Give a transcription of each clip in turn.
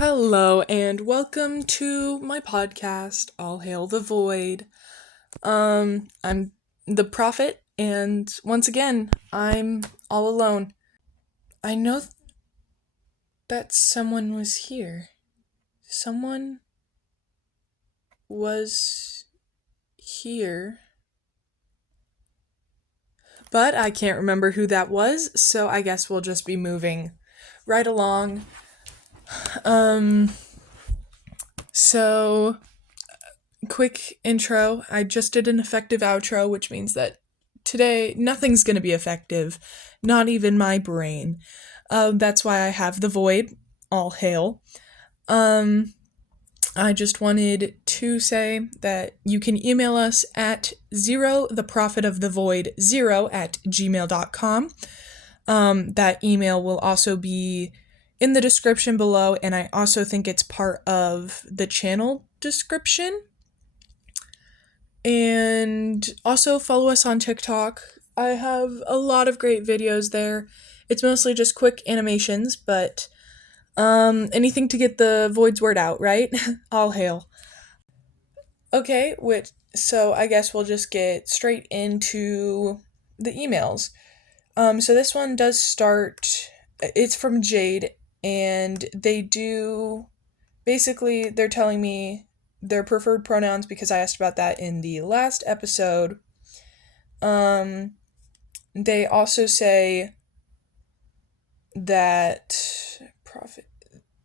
Hello and welcome to my podcast, All Hail the Void. I'm the prophet, and once again, I'm all alone. I know that someone was here. Someone was here. But I can't remember who that was, so I guess we'll just be moving right along. Um, so quick intro. I just did an effective outro, which means that today nothing's going to be effective, not even my brain. That's why I have the void. All hail. I just wanted to say that you can email us at theprofitofthevoid0@gmail.com. That email will also be in the description below, and I also think it's part of the channel description. And also follow us on TikTok. I have a lot of great videos there. It's mostly just quick animations, but anything to get the Void's word out, right? All hail. Okay, so I guess we'll just get straight into the emails. So this one does start, it's from Jade, and they're telling me their preferred pronouns because I asked about that in the last episode. They also say that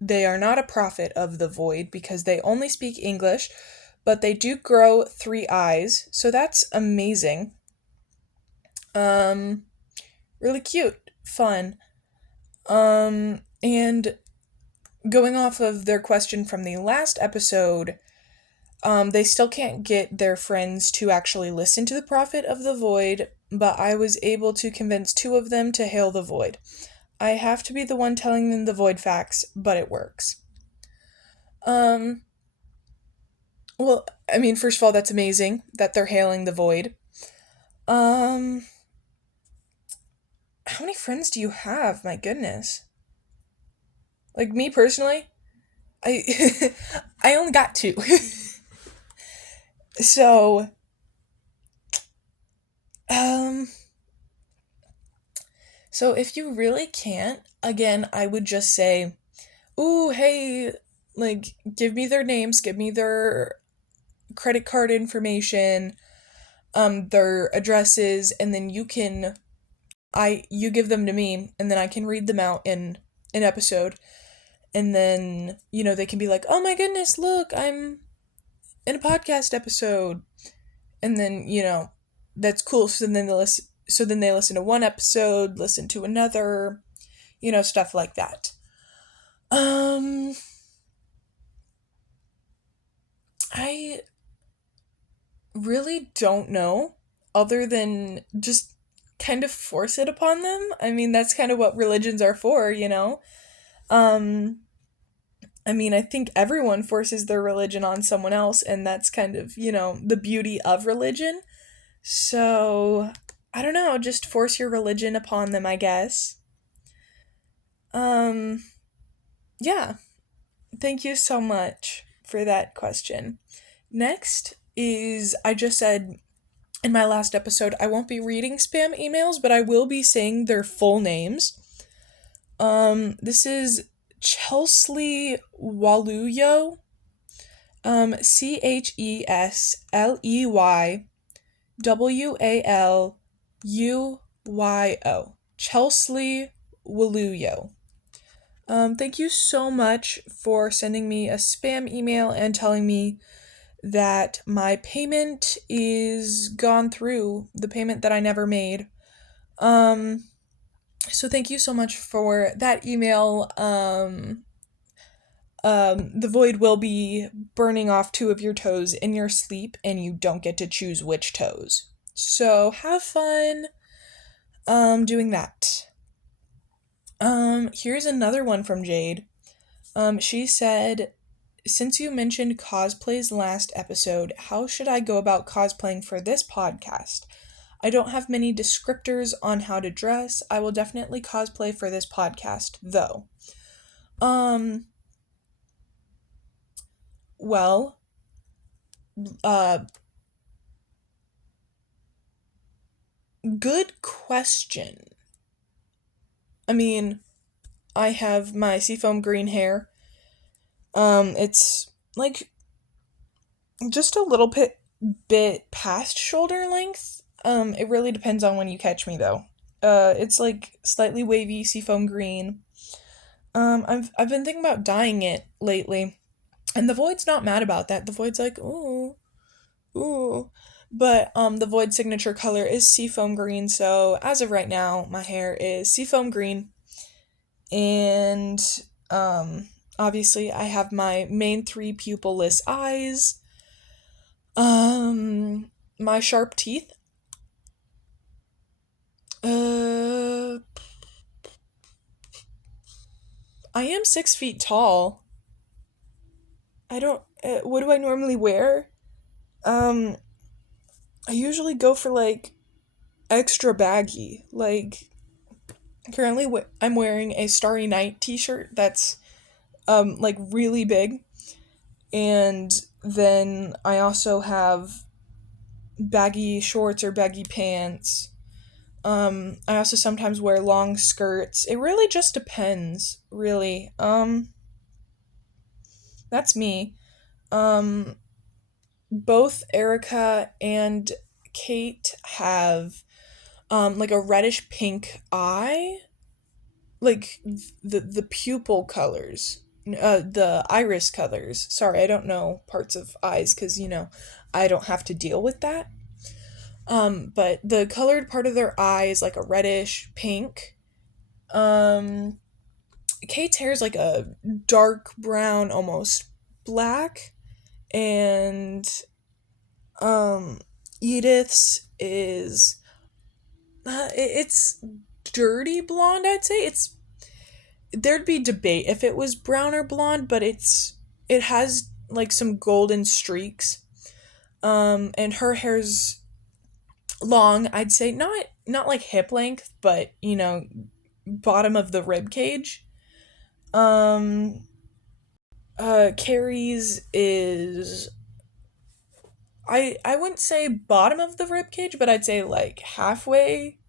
they are not a prophet of the void because they only speak English, but they do grow 3 eyes, so that's amazing. Really cute, fun. And going off of their question from the last episode, they still can't get their friends to actually listen to the Prophet of the Void, but I was able to convince 2 of them to hail the Void. I have to be the one telling them the Void facts, but it works. Well, I mean, first of all, that's amazing that they're hailing the Void. How many friends do you have? My goodness. Like, me personally, I I only got 2. So, so if you really can't, again, I would just say, ooh, hey, like, give me their names, give me their credit card information, their addresses, and then you give them to me, and then I can read them out in an episode. And then, they can be like, oh my goodness, look, I'm in a podcast episode. And then, that's cool. So then they listen to one episode, listen to another, stuff like that. I really don't know, other than just kind of force it upon them. I mean, that's kind of what religions are for, I mean, I think everyone forces their religion on someone else, and that's kind of, the beauty of religion. So, I don't know, just force your religion upon them, I guess. Yeah. Thank you so much for that question. Next is, I just said in my last episode, I won't be reading spam emails, but I will be saying their full names. This is Chesley Waluyo. ChesleyWaluyo. Chesley Waluyo. Thank you so much for sending me a spam email and telling me that my payment is gone through, the payment that I never made. So thank you so much for that email. The void will be burning off 2 of your toes in your sleep, and you don't get to choose which toes. So have fun, doing that. Here's another one from Jade. She said, since you mentioned cosplays last episode, how should I go about cosplaying for this podcast? I don't have many descriptors on how to dress. I will definitely cosplay for this podcast, though. Well, uh, good question. I mean, I have my seafoam green hair. It's like just a little bit past shoulder length. It really depends on when you catch me though. It's like slightly wavy seafoam green. I've been thinking about dyeing it lately, and the Void's not mad about that. The Void's like, ooh, ooh. But the Void signature color is seafoam green, so as of right now, my hair is seafoam green. And obviously I have my main three pupilless eyes, my sharp teeth. Uh I am 6 feet tall. I don't what do I normally wear? Um I usually go for like extra baggy. Like currently I'm wearing a Starry Night t-shirt that's like really big, and then I also have baggy shorts or baggy pants. I also sometimes wear long skirts. It really just depends, really. That's me. Um, both Erica and Kate have like a reddish pink eye, like the pupil colors, the iris colors. Sorry, I don't know parts of eyes because I don't have to deal with that. But the colored part of their eye is like a reddish pink. Um, Kate's hair is like a dark brown, almost black, and um, Edith's is it's dirty blonde. I'd say it's there'd be debate if it was brown or blonde, but it has like some golden streaks. And her hair's long. I'd say not like hip length, but bottom of the rib cage. Um, Carrie's is I wouldn't say bottom of the rib cage, but I'd say like halfway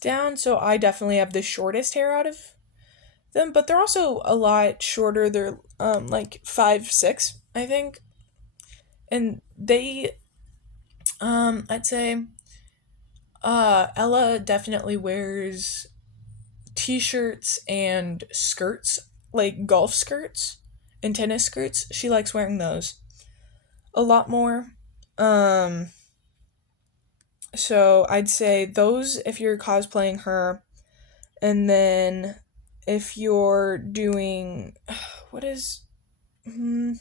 down. So I definitely have the shortest hair out of them, but they're also a lot shorter. They're like 5'6", I think, and they I'd say Ella definitely wears t-shirts and skirts, like golf skirts and tennis skirts. She likes wearing those a lot more. Um, so I'd say those if you're cosplaying her, and then if you're doing what is hmm,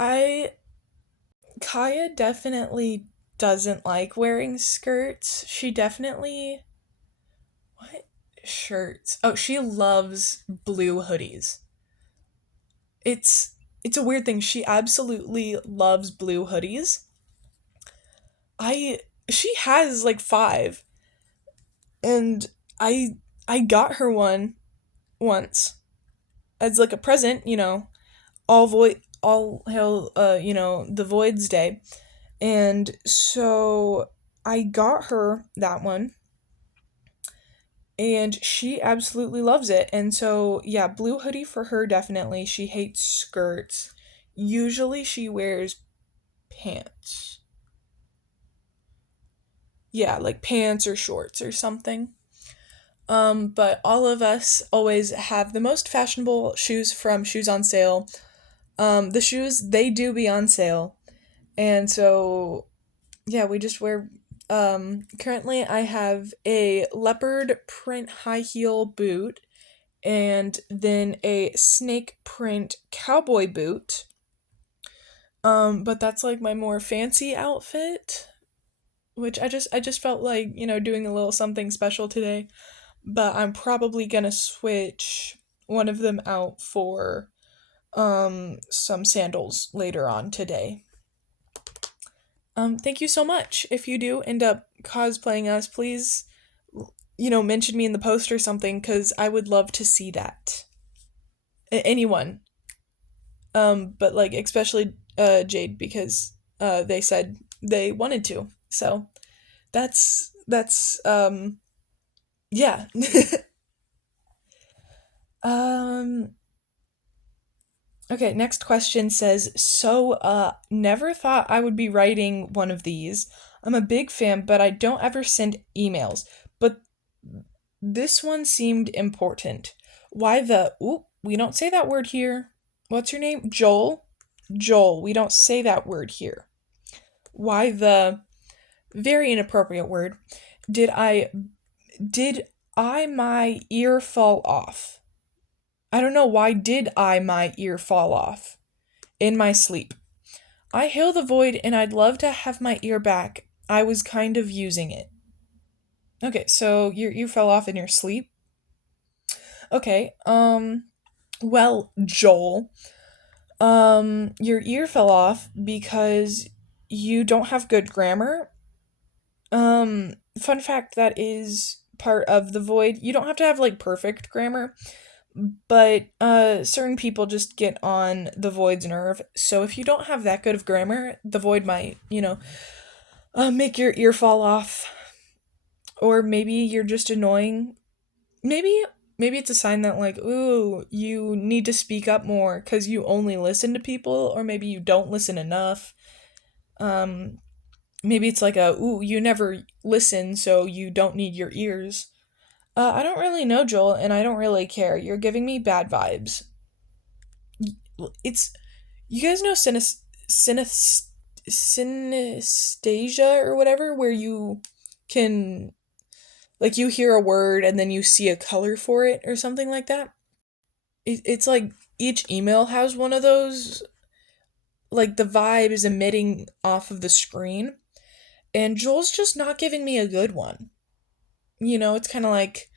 I Kaya definitely doesn't like wearing skirts. She definitely what shirts? Oh, she loves blue hoodies. It's it's a weird thing. She absolutely loves blue hoodies. I she has like 5, and I I got her one once as like a present, all hail the Void's Day. And so I got her that one, and she absolutely loves it. And so yeah, blue hoodie for her definitely. She hates skirts. Usually she wears pants. Yeah, like pants or shorts or something. But all of us always have the most fashionable shoes from Shoes on Sale. The shoes, they do be on sale. And so, yeah, we just wear. Currently, I have a leopard print high heel boot and then a snake print cowboy boot. But that's like my more fancy outfit, which I just felt like, doing a little something special today. But I'm probably gonna switch one of them out for some sandals later on today. Thank you so much. If you do end up cosplaying us, please mention me in the post or something, cuz I would love to see that. Anyone. But like especially Jade because they said they wanted to. So that's yeah. um okay, next question says, "So never thought I would be writing one of these. I'm a big fan, but I don't ever send emails. But this one seemed important. Why the Ooh, we don't say that word here. What's your name? Joel? Joel, we don't say that word here. Why the very inappropriate word. Did I did I my ear fall off? I don't know why did I my ear fall off in my sleep. I hail the void and I'd love to have my ear back. I was kind of using it." Okay, so your ear fell off in your sleep. Okay, well, Joel, your ear fell off because you don't have good grammar. Fun fact that is part of the void. You don't have to have like perfect grammar, but certain people just get on the void's nerve. So if you don't have that good of grammar, the void might, make your ear fall off, or maybe you're just annoying. Maybe it's a sign that like, ooh, you need to speak up more cuz you only listen to people, or maybe you don't listen enough. Um Maybe it's like a, ooh, you never listen, so you don't need your ears. I don't really know, Joel, and I don't really care. You're giving me bad vibes. It's You guys know synesthesia or whatever, where you can like you hear a word and then you see a color for it or something like that. It's like each email has one of those. Like the vibe is emitting off of the screen, and Joel's just not giving me a good one. It's kind of like,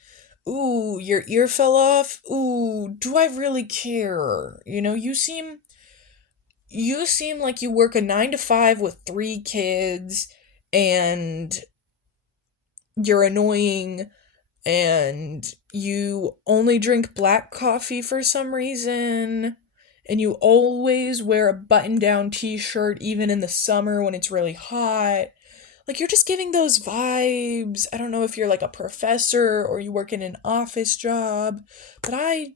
ooh, your ear fell off. Ooh, do I really care? You seem like you work a 9 to 5 with 3 kids, and you're annoying, and you only drink black coffee for some reason, and you always wear a button-down t-shirt even in the summer when it's really hot. Like, you're just giving those vibes. I don't know if you're like a professor or you work in an office job, but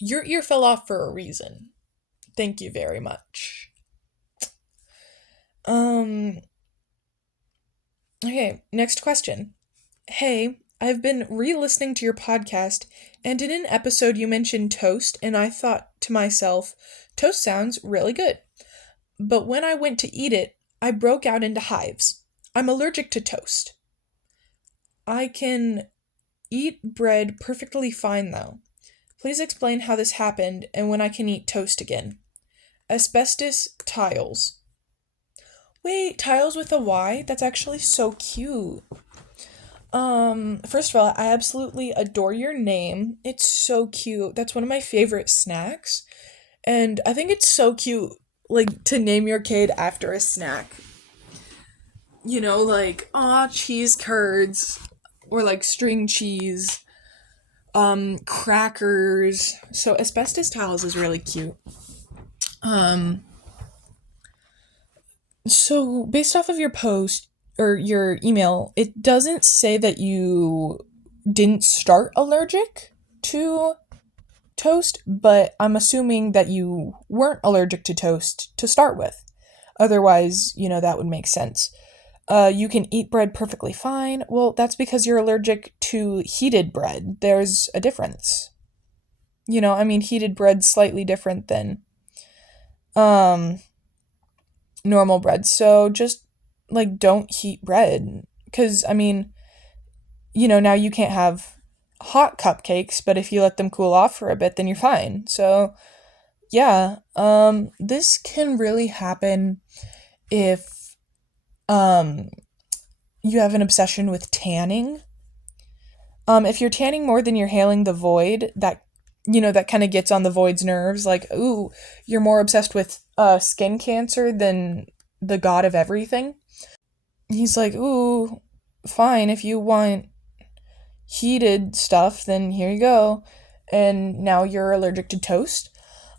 your ear fell off for a reason. Thank you very much. Um, okay, next question. "Hey, I've been re listening to your podcast, and in an episode you mentioned toast, and I thought to myself, toast sounds really good. But when I went to eat it, I broke out into hives. I'm allergic to toast. I can eat bread perfectly fine though. Please explain how this happened and when I can eat toast again. Asbestos tiles." Wait, tiles with a Y? That's actually so cute. First of all, I absolutely adore your name. It's so cute. That's one of my favorite snacks. And I think it's so cute, like, to name your kid after a snack. Like, aw, cheese curds, or like string cheese, crackers. So asbestos tiles is really cute. Um, so based off of your post or your email, it doesn't say that you didn't start allergic to toast, but I'm assuming that you weren't allergic to toast to start with. Otherwise, that would make sense. You can eat bread perfectly fine. Well, that's because you're allergic to heated bread. There's a difference. Heated bread's slightly different than um normal bread. So just like don't heat bread, cuz now you can't have hot cupcakes, but if you let them cool off for a bit, then you're fine. So, yeah, this can really happen if um you have an obsession with tanning. If you're tanning more than you're hailing the void, that kind of gets on the void's nerves. Like, ooh, you're more obsessed with skin cancer than the god of everything. He's like, ooh, fine, if you want heated stuff, then here you go. And now you're allergic to toast.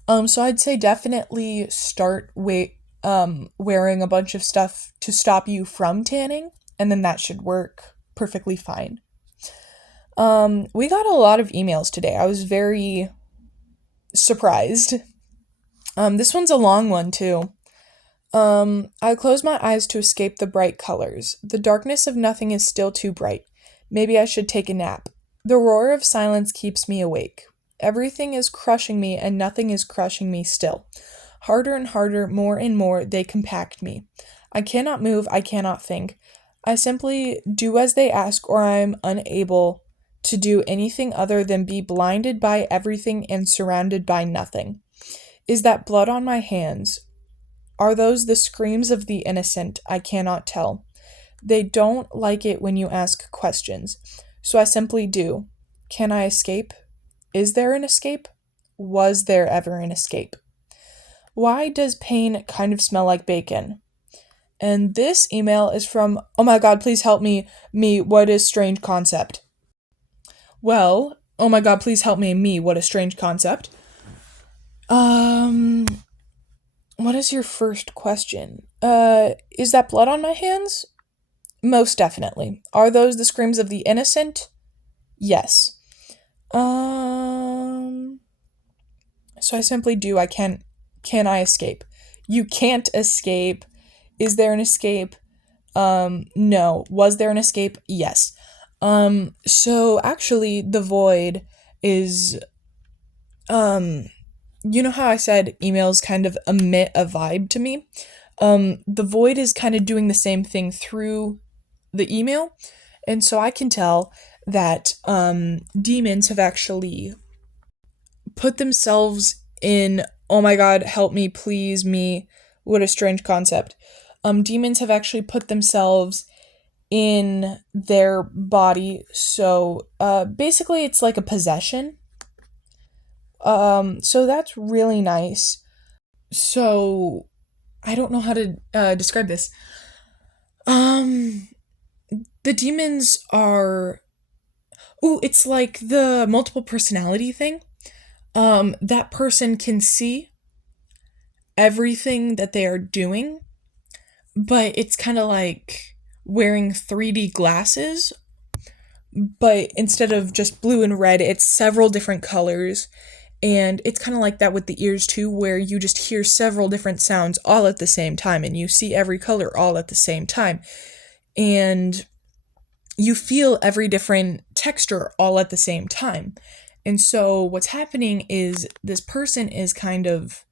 So I'd say definitely start wearing a bunch of stuff to stop you from tanning, and then that should work perfectly fine. We got a lot of emails today. I was very surprised. This one's a long one too. I close my eyes to escape the bright colors. The darkness of nothing is still too bright. Maybe I should take a nap. The roar of silence keeps me awake. Everything is crushing me and nothing is crushing me still. Harder and harder, more and more, they compact me. I cannot move, I cannot think. I simply do as they ask, or I am unable to do anything other than be blinded by everything and surrounded by nothing. Is that blood on my hands? Are those the screams of the innocent? I cannot tell. They don't like it when you ask questions, so I simply do. Can I escape? Is there an escape? Was there ever an escape? Why does pain kind of smell like bacon? And this email is from, oh my god, please help me, what is strange concept? Well, oh my god, please help me, what a strange concept. Um, what is your first question? Is that blood on my hands? Most definitely. Are those the screams of the innocent? Yes. Um, so I simply do. Can I escape? You can't escape. Is there an escape? No. Was there an escape? Yes. So actually the void is, um, you know how I said emails kind of emit a vibe to me? The void is kind of doing the same thing through the email. And so I can tell that demons have actually put themselves in, oh my god, help me, please me, what a strange concept. Demons have actually put themselves in their body, so basically it's like a possession. So that's really nice. So I don't know how to describe this. Um, the demons are, ooh, it's like the multiple personality thing. That person can see everything that they are doing, but it's kind of like wearing 3D glasses, but instead of just blue and red, it's several different colors. And it's kind of like that with the ears too, where you just hear several different sounds all at the same time and you see every color all at the same time. And you feel every different texture all at the same time. And so what's happening is this person is kind of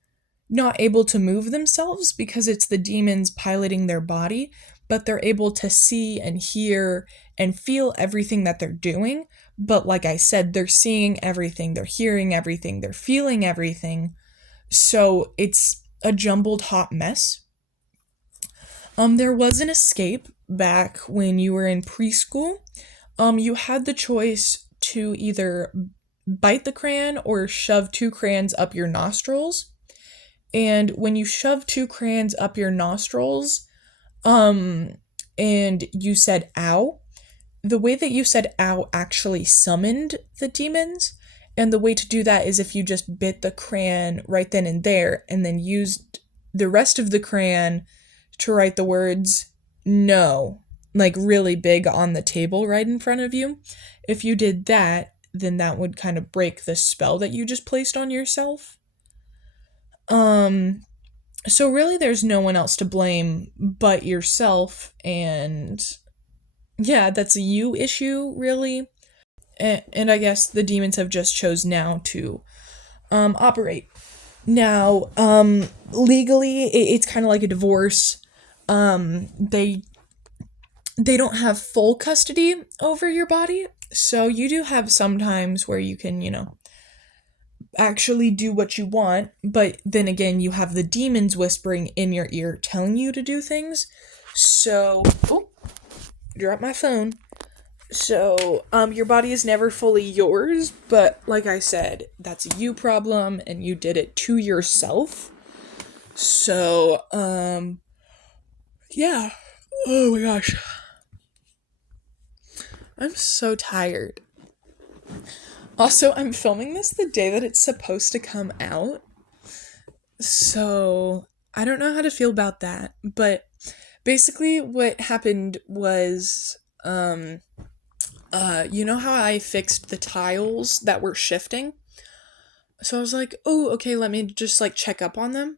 not able to move themselves because it's the demons piloting their body, but they're able to see and hear and feel everything that they're doing. But like I said, they're seeing everything, they're hearing everything, they're feeling everything. So it's a jumbled hot mess. There was an escape back when you were in preschool. You had the choice to either bite the crayon or shove two crayons up your nostrils. And when you shove two crayons up your nostrils, and you said ow, the way that you said ow actually summoned the demons. And the way to do that is if you just bit the crayon right then and there and then used the rest of the crayon to write the words no, like really big on the table right in front of you. If you did that, then that would kind of break the spell that you just placed on yourself. So really there's no one else to blame but yourself, and yeah, that's a you issue, really. And I guess the demons have just chose now to operate. Now, legally, it's kind of like a divorce. They don't have full custody over your body, so you do have some times where you can, actually do what you want, but then again, you have the demons whispering in your ear telling you to do things. So, oh, drop my phone. So, your body is never fully yours, but like I said, that's a you problem and you did it to yourself. So, yeah. Oh my gosh. I'm so tired. Also, I'm filming this the day that it's supposed to come out. So, I don't know how to feel about that, but basically what happened was you know how I fixed the tiles that were shifting? So I was like, "Oh, okay, let me just like check up on them."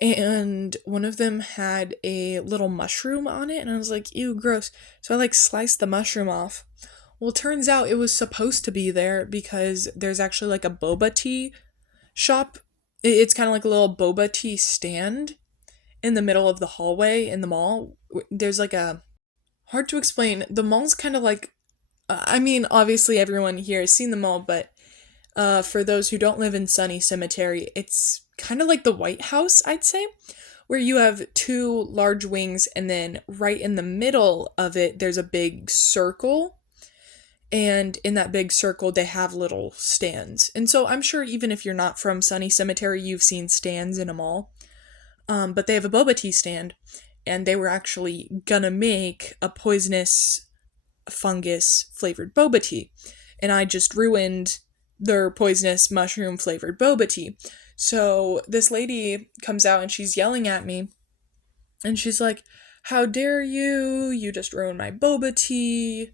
And one of them had a little mushroom on it, and I was like, "Ew, gross." So I like sliced the mushroom off. Well, it turns out it was supposed to be there because there's actually like a boba tea shop. It's kind of like a little boba tea stand in the middle of the hallway in the mall. There's like a hard to explain. The mall's kind of like I mean, obviously everyone here has seen the mall, but for those who don't live in Sunny Cemetery, it's kind of like the White House, I'd say, where you have two large wings, and then right in the middle of it, there's a big circle. And in that big circle, they have little stands. And so I'm sure even if you're not from Sunny Cemetery, you've seen stands in a mall. But they have a boba tea stand, and they were actually gonna make a poisonous fungus flavored boba tea. And I just ruined their poisonous mushroom flavored boba tea. So this lady comes out and she's yelling at me, and she's like, "How dare you? You just ruined my boba tea.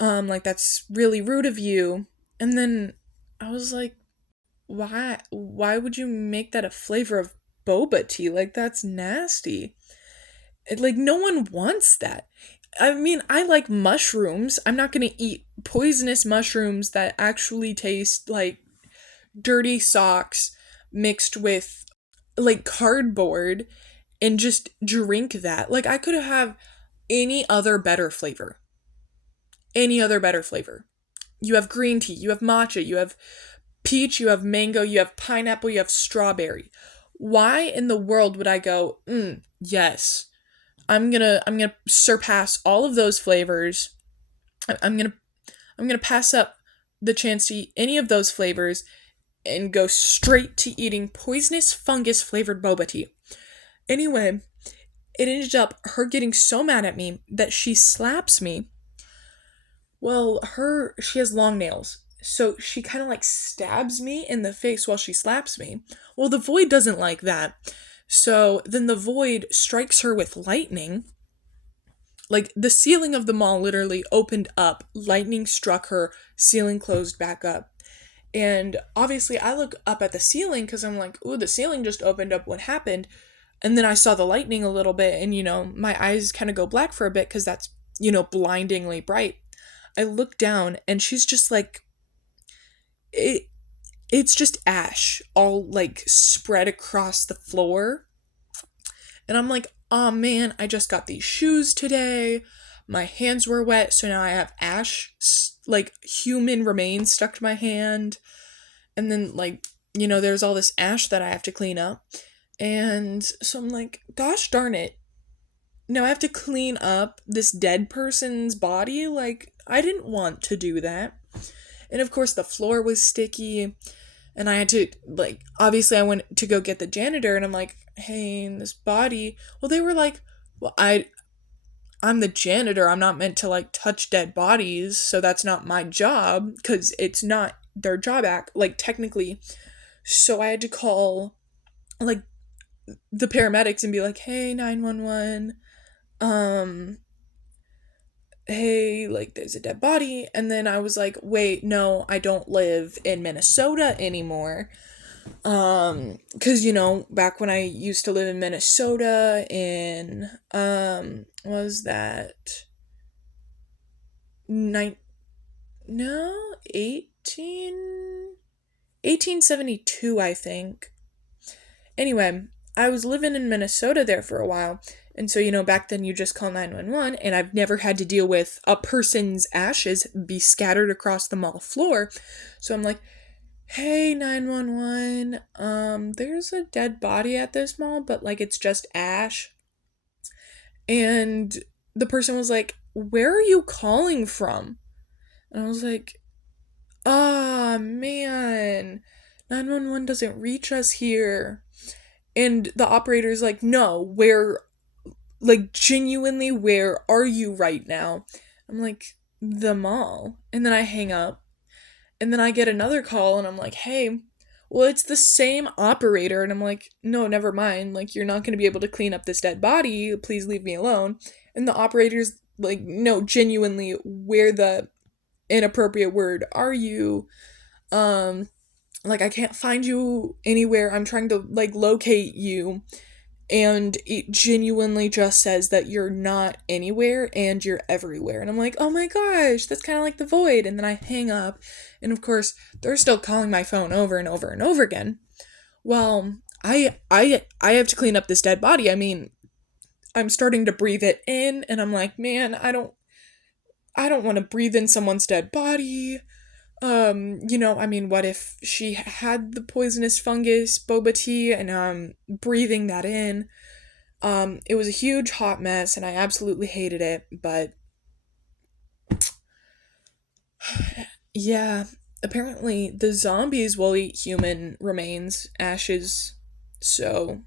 Like that's really rude of you." And then I was like, why would you make that a flavor of boba tea? Like that's nasty. Like no one wants that. I mean, I like mushrooms. I'm not going to eat poisonous mushrooms that actually taste like dirty socks mixed with like cardboard and just drink that. Like I could have any other better flavor. Any other better flavor. You have green tea, you have matcha, you have peach, you have mango, you have pineapple, you have strawberry. Why in the world would I go, yes, I'm gonna surpass all of those flavors. I'm gonna I'm gonna pass up the chance to eat any of those flavors and go straight to eating poisonous fungus flavored boba tea. Anyway, it ended up her getting so mad at me that she slaps me. Well, she has long nails. So she kind of like stabs me in the face while she slaps me. Well, the void doesn't like that. So then the void strikes her with lightning. Like the ceiling of the mall literally opened up, lightning struck her, ceiling closed back up. And obviously, I look up at the ceiling because I'm like, ooh, the ceiling just opened up. What happened? And then I saw the lightning a little bit, and my eyes kind of go black for a bit because that's, blindingly bright. I look down, and she's just like, it, it's just ash all like spread across the floor. And I'm like, oh man, I just got these shoes today. My hands were wet, so now I have ash, like human remains stuck to my hand. And then, like, there's all this ash that I have to clean up. And so I'm like, gosh darn it. Now I have to clean up this dead person's body? Like, I didn't want to do that. And of course, the floor was sticky. And I had to, like, obviously, I went to go get the janitor, and I'm like, hey, this body. Well, they were like, well, I'm the janitor. I'm not meant to, like, touch dead bodies. So that's not my job, because it's not their job act, like, technically. So I had to call, like, the paramedics and be like, hey, 911, um, hey, like, there's a dead body. And then I was like, wait, no, I don't live in Minnesota anymore. Cause, back when I used to live in Minnesota in, was that, nine, no, 1872, I think. Anyway, I was living in Minnesota there for a while. And so, back then you just call 911, and I've never had to deal with a person's ashes be scattered across the mall floor. So I'm like, hey, 911, there's a dead body at this mall, but like it's just ash. And the person was like, where are you calling from? And I was like, ah, man, 911 doesn't reach us here. And the operator's like, no, genuinely, where are you right now? I'm like, the mall. And then I hang up. And then I get another call, and I'm like, hey, well, it's the same operator. And I'm like, no, never mind. Like, you're not going to be able to clean up this dead body. Please leave me alone. And the operator's like, no, genuinely, where the inappropriate word are you? Um, like, I can't find you anywhere. I'm trying to, like, locate you. And it genuinely just says that you're not anywhere and you're everywhere. And I'm like, oh my gosh, that's kind of like the void. And then I hang up. And of course, they're still calling my phone over and over and over again. Well, I have to clean up this dead body. I mean, I'm starting to breathe it in and I'm like, man, I don't want to breathe in someone's dead body. I mean, what if she had the poisonous fungus boba tea and breathing that in? It was a huge hot mess and I absolutely hated it, but yeah, apparently the zombies will eat human remains, ashes. So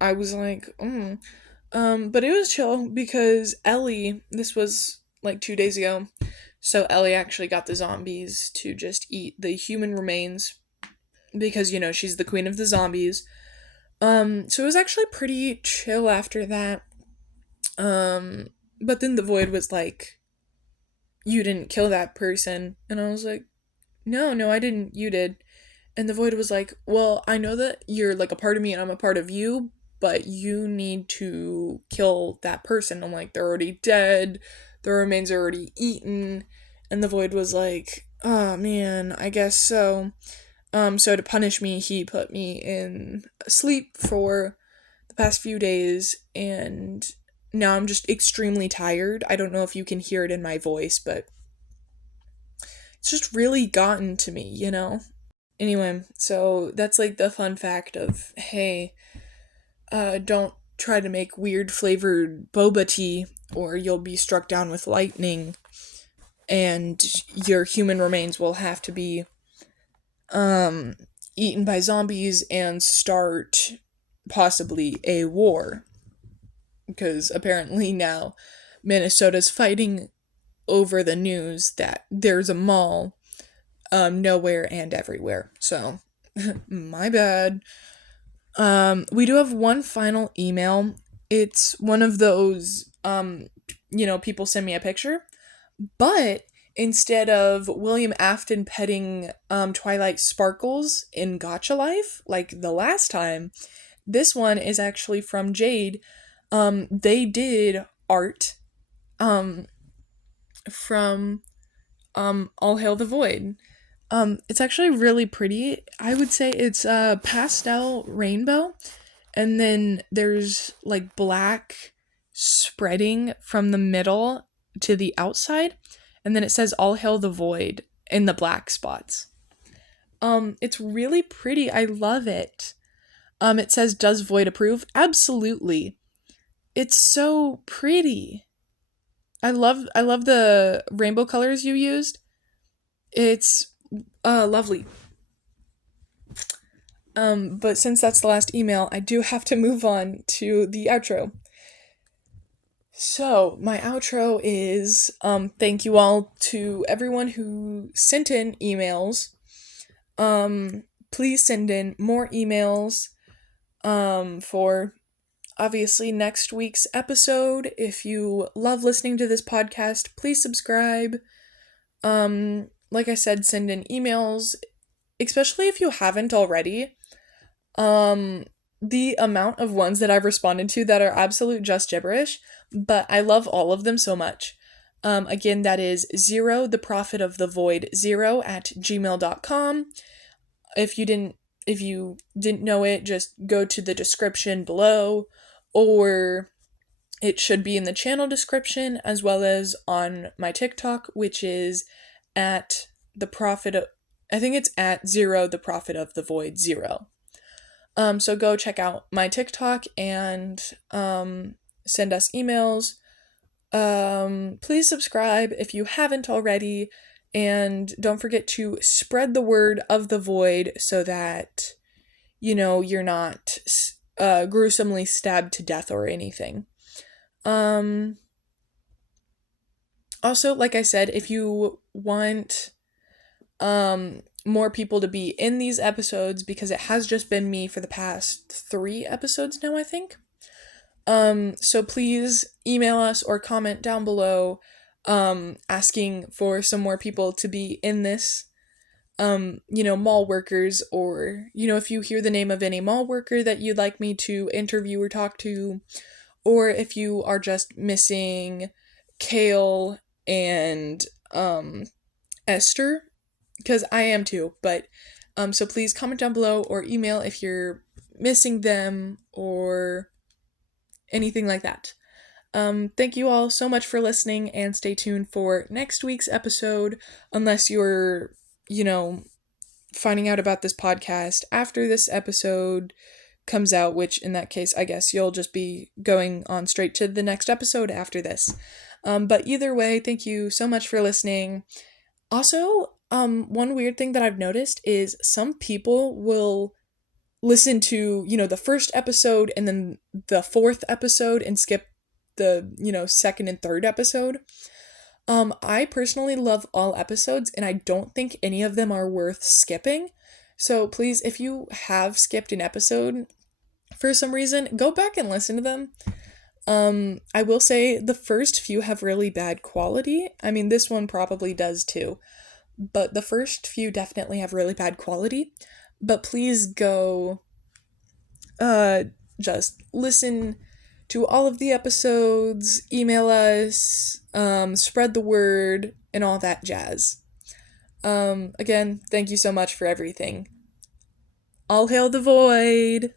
I was like, but it was chill because Ellie, this was like 2 days ago, so Ellie actually got the zombies to just eat the human remains because, she's the queen of the zombies. So it was actually pretty chill after that. Um, but then the void was like, you didn't kill that person. And I was like, no, no, I didn't. You did. And the void was like, well, I know that you're like a part of me and I'm a part of you, but you need to kill that person. I'm like, they're already dead. Their remains are already eaten. And the void was like, oh man, I guess so. So to punish me, he put me in sleep for the past few days, and now I'm just extremely tired. I don't know if you can hear it in my voice, but it's just really gotten to me. Anyway, so that's like the fun fact of, hey, don't try to make weird flavored boba tea or you'll be struck down with lightning and your human remains will have to be um eaten by zombies and start possibly a war because apparently now Minnesota's fighting over the news that there's a mall nowhere and everywhere. So, my bad. We do have one final email. It's one of those people send me a picture, but instead of William Afton petting Twilight Sparkles in Gotcha Life like the last time, this one is actually from Jade. They did art um from All Hail the Void. It's actually really pretty. I would say it's a pastel rainbow, and then there's like black spreading from the middle to the outside, and then it says All Hail the Void in the black spots. It's really pretty. I love it. It says, does Void approve? Absolutely. It's so pretty. I love the rainbow colors you used. It's lovely. But since that's the last email, I do have to move on to the outro. So, my outro is thank you all to everyone who sent in emails. Please send in more emails for obviously next week's episode. If you love listening to this podcast, please subscribe. Like I said, send in emails, especially if you haven't already. The amount of ones that I've responded to that are absolute just gibberish, but I love all of them so much. Again, that is zero, the prophet of the void, 0 at gmail.com. If you didn't know it, just go to the description below, or it should be in the channel description as well as on my TikTok, which is at the prophet of, I think it's at 0, the prophet of the void 0. So go check out my TikTok and send us emails. Please subscribe if you haven't already, and don't forget to spread the word of the void so that you're not gruesomely stabbed to death or anything. Also, like I said, if you want more people to be in these episodes, because it has just been me for the past 3 episodes now, I think. So please email us or comment down below asking for some more people to be in this. Mall workers, or, if you hear the name of any mall worker that you'd like me to interview or talk to, or if you are just missing Kale and Esther, because I am too, but so please comment down below or email if you're missing them or anything like that. Thank you all so much for listening, and stay tuned for next week's episode, unless you're, finding out about this podcast after this episode comes out, which in that case, I guess you'll just be going on straight to the next episode after this. But either way, thank you so much for listening. Also, one weird thing that I've noticed is some people will listen to, the first episode and then the 4th episode and skip the, 2nd and 3rd episode. I personally love all episodes, and I don't think any of them are worth skipping. So please, if you have skipped an episode for some reason, go back and listen to them. I will say the first few have really bad quality. I mean, this one probably does too, but the first few definitely have really bad quality. But please go, just listen to all of the episodes, email us, spread the word, and all that jazz. Again, thank you so much for everything. All hail the void!